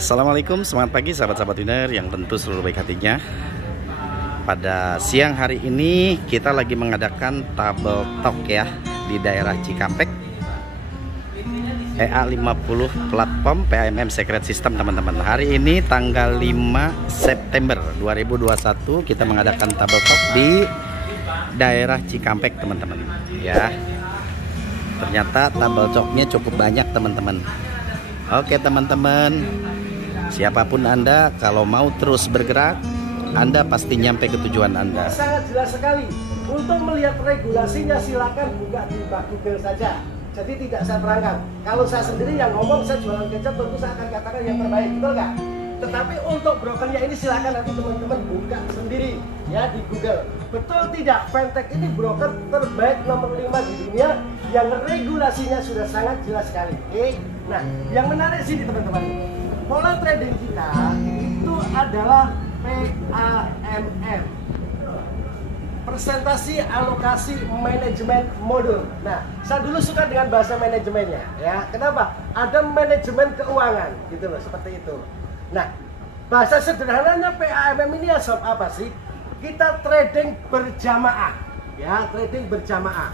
Assalamualaikum, semangat pagi sahabat-sahabat winner yang tentu seluruh baik hatinya. Pada siang hari ini kita lagi mengadakan tabel talk ya di daerah Cikampek, EA50 platform PAMM Secret System teman-teman. Hari ini tanggal 5 September 2021 kita mengadakan tabel talk di daerah Cikampek teman-teman ya. Ternyata tabel talknya cukup banyak teman-teman. Oke teman-teman, siapapun Anda, kalau mau terus bergerak, Anda pasti nyampe ke tujuan Anda. Sangat jelas sekali. Untuk melihat regulasinya silakan buka di Google saja. Jadi tidak saya terangkan. Kalau saya sendiri yang ngomong, saya jualan kecap, tentu saya akan katakan yang terbaik, betul nggak? Tetapi untuk brokernya ini silakan nanti teman-teman buka sendiri ya di Google. Betul tidak? Fintech ini broker terbaik nomor 5 di dunia yang regulasinya sudah sangat jelas sekali. Oke? Nah, yang menarik sini teman-teman, pola trading kita itu adalah PAMM, presentasi alokasi manajemen modul. Nah, saya dulu suka dengan bahasa manajemennya ya. Kenapa? Ada manajemen keuangan gitu loh, seperti itu. Nah, bahasa sederhananya PAMM ini ya sob apa sih? Kita trading berjamaah ya, trading berjamaah.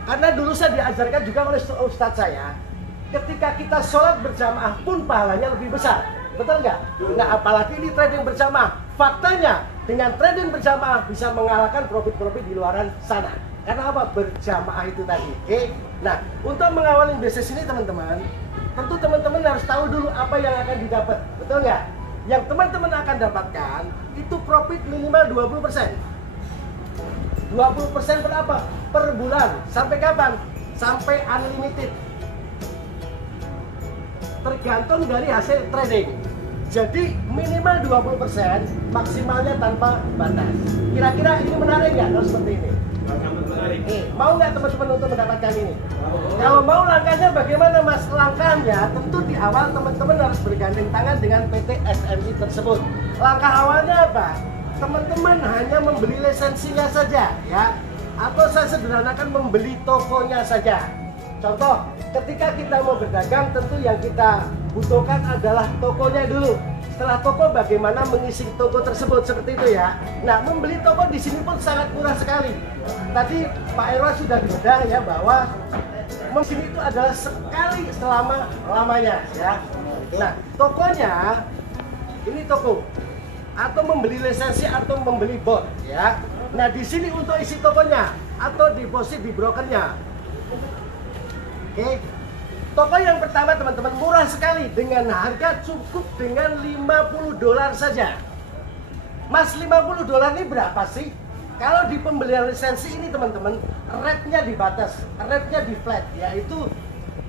Karena dulu saya diajarkan juga oleh ustadz saya, ketika kita sholat berjamaah pun pahalanya lebih besar. Betul nggak? Nah, apalagi ini trading berjamaah. Faktanya, dengan trading berjamaah bisa mengalahkan profit-profit di luaran sana. Karena apa? Berjamaah itu tadi. Oke? Nah, untuk mengawali bisnis ini teman-teman, tentu teman-teman harus tahu dulu apa yang akan didapat. Betul nggak? Yang teman-teman akan dapatkan itu profit minimal 20%. 20% berapa? Per bulan. Sampai kapan? Sampai unlimited. Tergantung dari hasil trading. Jadi minimal 20%, maksimalnya tanpa batas. Kira-kira ini menarik nggak kalau seperti ini? Mau nggak teman-teman untuk mendapatkan ini? Kalau mau, langkahnya bagaimana mas? Langkahnya tentu di awal teman-teman harus bergandeng tangan dengan PT SMI tersebut. Langkah awalnya apa? Teman-teman hanya membeli lisensinya saja ya, atau saya sederhanakan membeli tokonya saja. Contoh, ketika kita mau berdagang, tentu yang kita butuhkan adalah tokonya dulu. Setelah toko, bagaimana mengisi toko tersebut, seperti itu ya. Nah, membeli toko di sini pun sangat murah sekali. Tadi Pak Erwan sudah bedah ya bahwa mesin itu adalah sekali selama-lamanya ya. Nah, tokonya ini toko atau membeli lisensi atau membeli bot ya. Nah, di sini untuk isi tokonya atau deposit di brokernya. Oke. Toko yang pertama teman-teman murah sekali dengan harga cukup dengan $50 saja. Mas, $50 ini berapa sih? Kalau di pembelian lisensi ini teman-teman, rate-nya dibatas, rate-nya di flat, yaitu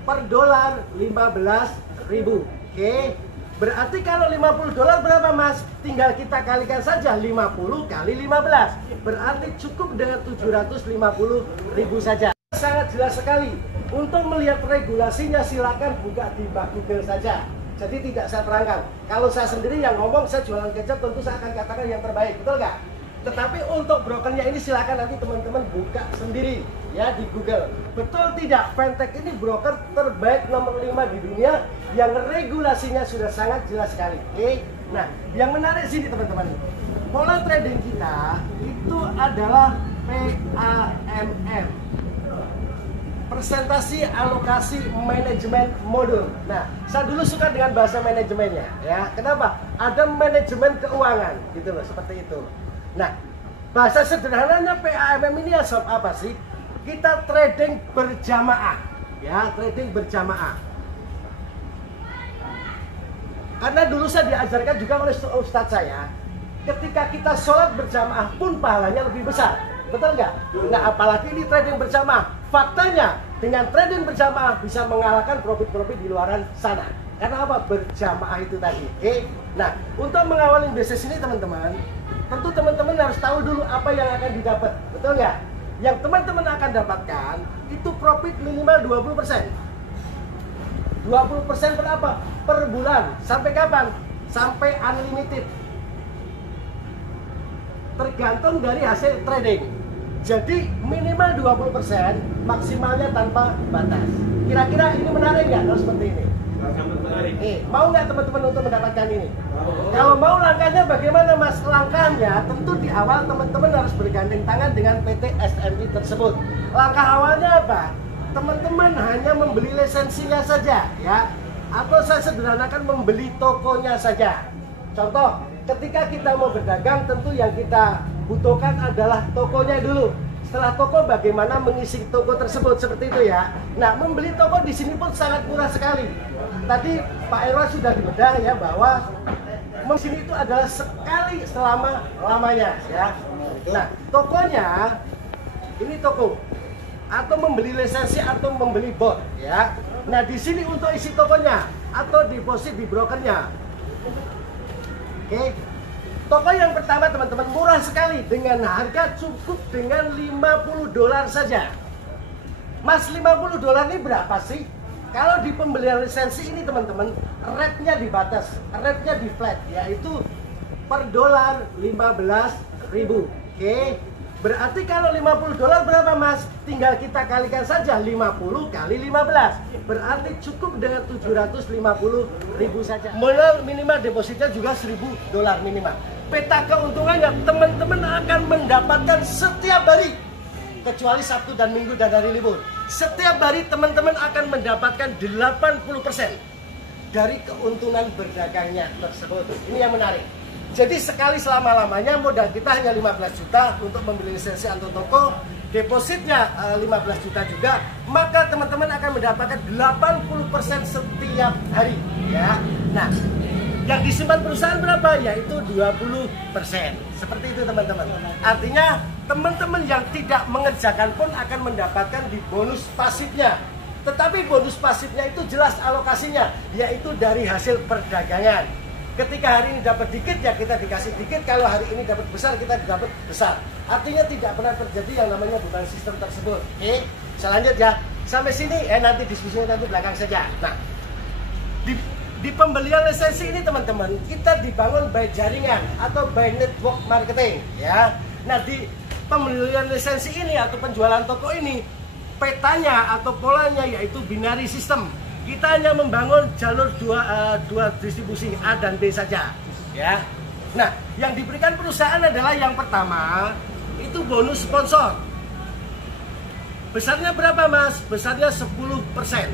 per dolar 15.000. Oke. Berarti kalau $50 berapa mas? Tinggal kita kalikan saja 50 kali 15. Berarti cukup dengan 750.000 saja. Sangat jelas sekali. Untuk melihat regulasinya silakan buka di Google saja. Jadi tidak saya terangkan. Kalau saya sendiri yang ngomong, saya jualan kecap, tentu saya akan katakan yang terbaik, betul nggak? Tetapi untuk brokernya ini silakan nanti teman-teman buka sendiri ya di Google. Betul tidak? Fintech ini broker terbaik nomor 5 di dunia yang regulasinya sudah sangat jelas sekali. Oke? Nah, yang menarik sini teman-teman, pola trading kita itu adalah PAMM, presentasi alokasi manajemen modul. Nah, saya dulu suka dengan bahasa manajemennya ya. Kenapa? Ada manajemen keuangan gitu loh, seperti itu. Nah, bahasa sederhananya PAMM ini ya sob apa sih? Kita trading berjamaah ya, trading berjamaah. Karena dulu saya diajarkan juga oleh ustadz saya, ketika kita sholat berjamaah pun pahalanya lebih besar. Betul nggak? Nah, apalagi ini trading berjamaah. Faktanya, dengan trading berjamaah bisa mengalahkan profit-profit di luaran sana. Karena apa? Berjamaah itu tadi. Oke? Nah, untuk mengawali bisnis ini teman-teman, tentu teman-teman harus tahu dulu apa yang akan didapat. Betul nggak? Yang teman-teman akan dapatkan itu profit minimal 20%. 20% berapa? Per bulan. Sampai kapan? Sampai unlimited. Tergantung dari hasil trading. Jadi minimal 20%, maksimalnya tanpa batas. Kira-kira ini menarik nggak kalau seperti ini? Mau nggak teman-teman untuk mendapatkan ini? Kalau mau langkahnya bagaimana Mas? Langkahnya tentu di awal teman-teman harus bergandeng tangan dengan PT SMI tersebut. Langkah awalnya apa? Teman-teman hanya membeli lisensinya saja ya, atau saya sederhanakan membeli tokonya saja. Contoh, ketika kita mau berdagang tentu yang kita butuhkan adalah tokonya dulu. Setelah toko, bagaimana mengisi toko tersebut, seperti itu ya. Nah, membeli toko di sini pun sangat murah sekali. Tadi Pak Irwan sudah dibedah ya bahwa di sini itu adalah sekali selama-lamanya ya. Nah, tokonya ini toko atau membeli lisensi atau membeli bot ya. Nah, di sini untuk isi tokonya atau deposit di brokernya. Oke. Toko yang pertama teman-teman murah sekali dengan harga cukup dengan $50 saja. Mas, $50 ini berapa sih? Kalau di pembelian lisensi ini teman-teman, rate-nya dibatas, rate-nya di flat, yaitu per dolar 15.000. Oke. Berarti kalau $50 berapa Mas? Tinggal kita kalikan saja 50 kali 15. Berarti cukup dengan 750.000 saja. Minimal depositnya juga $1.000 minimal. Peta keuntungannya teman-teman akan mendapatkan setiap hari, kecuali Sabtu dan Minggu dan hari libur. Setiap hari teman-teman akan mendapatkan 80% dari keuntungan berdagangnya tersebut. Ini yang menarik. Jadi sekali selama-lamanya modal kita hanya 15 juta untuk membeli lisensi atau toko, depositnya 15 juta juga, maka teman-teman akan mendapatkan 80% setiap hari ya. Nah, yang disimpan perusahaan berapa? Yaitu 20%. Seperti itu teman-teman. Artinya teman-teman yang tidak mengerjakan pun akan mendapatkan di bonus pasifnya. Tetapi bonus pasifnya itu jelas alokasinya, yaitu dari hasil perdagangan. Ketika hari ini dapat dikit ya kita dikasih dikit, kalau hari ini dapat besar kita dapat besar. Artinya tidak pernah terjadi yang namanya beban sistem tersebut. Oke, selanjut ya. Sampai sini nanti diskusinya nanti belakang saja. Nah, di pembelian lisensi ini teman-teman, kita dibangun by jaringan atau by network marketing ya. Nah, di pembelian lisensi ini atau penjualan toko ini, petanya atau polanya yaitu binary system. Kita hanya membangun jalur dua distribusi A dan B saja ya. Nah, yang diberikan perusahaan adalah yang pertama itu bonus sponsor. Besarnya berapa Mas? Besarnya 10%.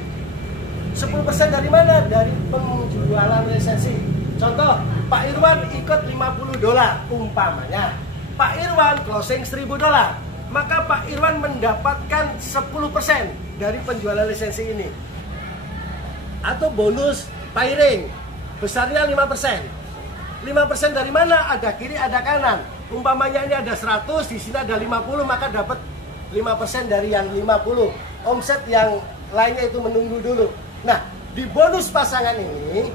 10% dari mana? Dari penjualan lisensi. Contoh, Pak Irwan ikut $50 umpamanya. Pak Irwan closing $1.000, maka Pak Irwan mendapatkan 10% dari penjualan lisensi ini. Atau bonus pairing, besarnya 5%. 5% dari mana? Ada kiri, ada kanan. Umpamanya ini ada 100, di sini ada 50, maka dapat 5% dari yang 50. Omset yang lainnya itu menunggu dulu. Nah, di bonus pasangan ini,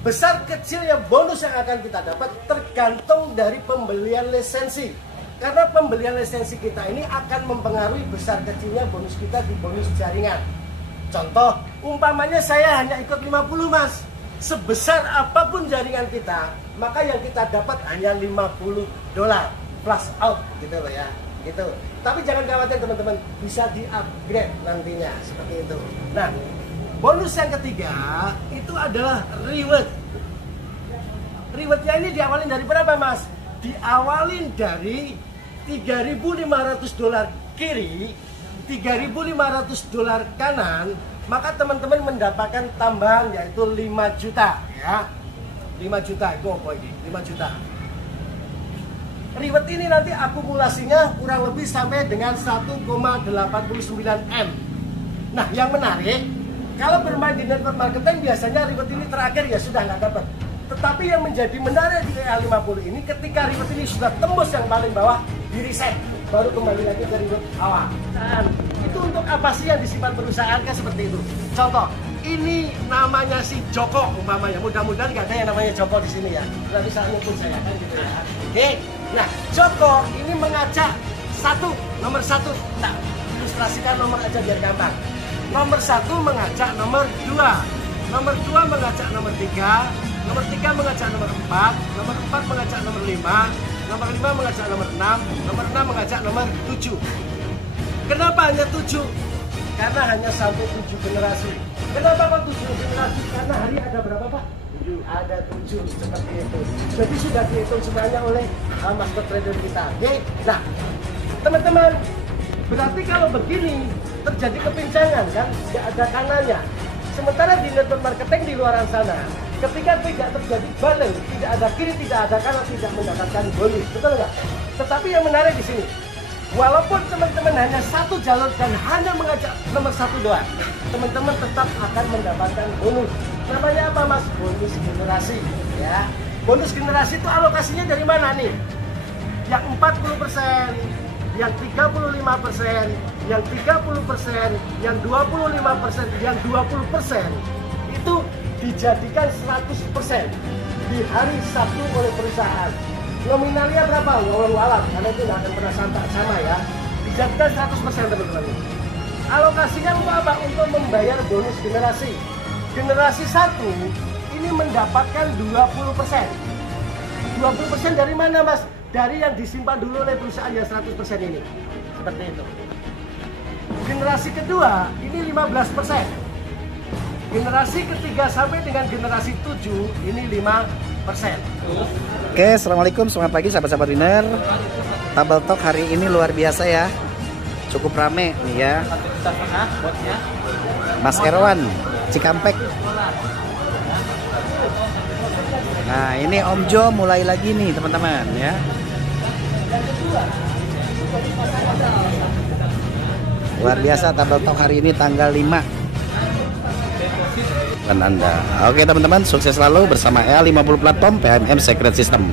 besar kecilnya bonus yang akan kita dapat tergantung dari pembelian lisensi. Karena pembelian lisensi kita ini akan mempengaruhi besar kecilnya bonus kita di bonus jaringan. Contoh, umpamanya saya hanya ikut 50 Mas. Sebesar apapun jaringan kita, maka yang kita dapat hanya $50 plus out gitu loh ya. Gitu. Tapi jangan khawatir teman-teman, bisa di-upgrade nantinya seperti itu. Nah, bonus yang ketiga itu adalah reward. Rewardnya ini diawalin dari berapa Mas? Diawalin dari $3.500 kiri, $3.500 kanan, maka teman-teman mendapatkan tambahan yaitu 5 juta ya. 5 juta itu apa ini? 5 juta. Reward ini nanti akumulasinya kurang lebih sampai dengan 1,89 M. Nah, yang menarik, kalau bermain di network marketing biasanya reward ini terakhir ya sudah nggak dapat. Tetapi yang menjadi menarik di EA50 ini, ketika reward ini sudah tembus yang paling bawah, di reset, baru kembali lagi ke reward awal. Dan itu untuk apa sih yang disimpan perusahaan kan seperti itu. Contoh, ini namanya si Joko umpamanya. Mudah-mudahan nggak ada yang namanya Joko di sini ya. Nanti saya nyebut saya kan gitu ya. Oke. Nah, Joko ini mengajak nomor satu. Nah, ilustrasikan nomor aja biar gampang. Nomor 1 mengajak nomor 2. Nomor 2 mengajak nomor 3. Nomor 3 mengajak nomor 4. Nomor 4 mengajak nomor 5. Nomor 5 mengajak nomor 6. Nomor 6 mengajak nomor 7. Kenapa hanya 7? Karena hanya sampai 7 generasi. Kenapa kok 7 generasi? Karena hari ada berapa Pak? Ada 7 seperti itu. Jadi sudah dihitung semuanya oleh master trader kita. Oke? Nah, teman-teman, berarti kalau begini terjadi kepincangan kan? Tidak ada kanannya. Sementara di network marketing di luar sana, ketika tidak terjadi balance, tidak ada kiri, tidak ada kanan, tidak mendapatkan bonus, betul nggak? Tetapi yang menarik di sini, walaupun teman-teman hanya satu jalur dan hanya mengajak nomor 1 doang, teman-teman tetap akan mendapatkan bonus. Namanya apa Mas? Bonus generasi, ya. Bonus generasi itu alokasinya dari mana nih? Yang 40%, yang 35%, yang 30%, yang 25%, yang 20% itu dijadikan 100% di hari Sabtu oleh perusahaan. Nominalnya berapa? Wallahu alam, karena itu nggak akan pernah sama ya. Dijadikan 100% teman-teman. Alokasinya untuk apa? Untuk membayar bonus generasi. Generasi 1 ini mendapatkan 20%. 20% dari mana Mas? Dari yang disimpan dulu oleh perusahaan yang 100% ini. Seperti itu. Generasi kedua ini 15%. Generasi ketiga sampai dengan generasi 7 ini 5%. Oke, assalamualaikum, selamat pagi sahabat-sahabat winner. Tabel talk hari ini luar biasa ya, cukup rame nih ya. Mas Erwan Cikampek. Nah ini Om Jo mulai lagi nih teman-teman ya. Luar biasa tabel talk hari ini tanggal 5 dan Anda. Oke teman-teman, sukses selalu bersama EA50 Platform PMM Secret System.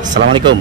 Assalamualaikum.